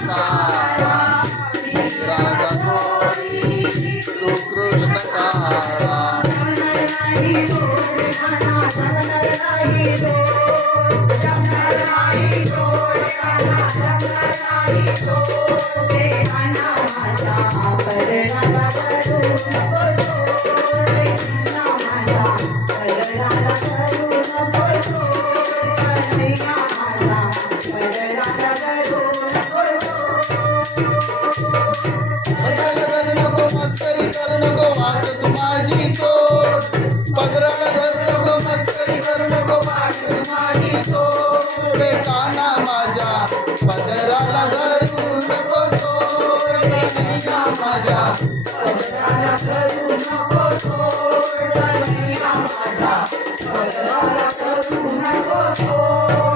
काळा राधा गोरी तू कृष्ण काळा मस्करी करू नको वाट तू माझी सोड पदराला धरू नको मस्करी करू नको वाट तू माझी सोड रे काना माझ्या पदराला धरू नको सोड कन्हैया माझ्या पदराला धरू नको सोड कन्हैया माझ्या पदराला धरू नको सोड